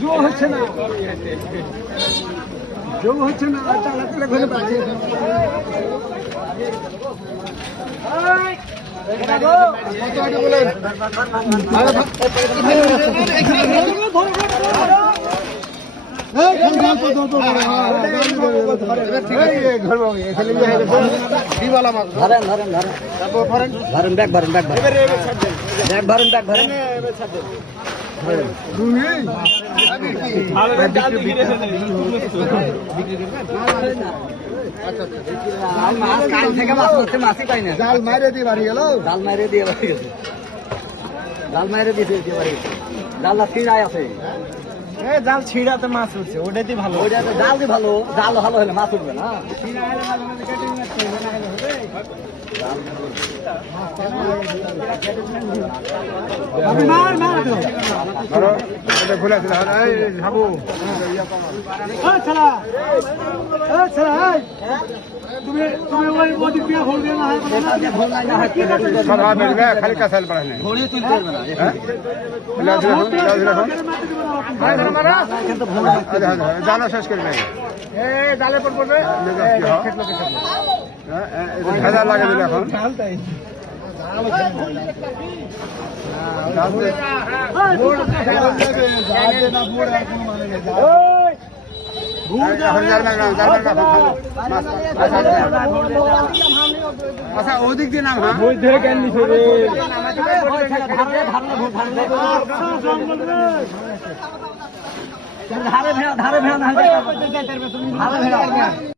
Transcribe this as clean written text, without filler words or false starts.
জো হচ্ছে না জো হচ্ছে না ঘরে পাচ্ছে জাল মাইরে দিয়ে বাড়ি গেল জাল মাইরে দিয়ে বাড়ি গেছে জাল মাইরে দিয়ে বাড়ি গেছে জালটা ছিঁড়াই আছে জাল ছিঁড়াতে মাছ উঠছে ওটাই ভালো ওইটাতে জাল দিয়ে ভালো জাল ভালো হলে মাছ উঠবে না খালি কাঁচাল পারে জানা শেষ করবে জালে পড়বে ভেজা লাগে দিলে এখন আচ্ছা ওদিক দিয়ে নাম ধারে ভেড়া ধারে ভেড়া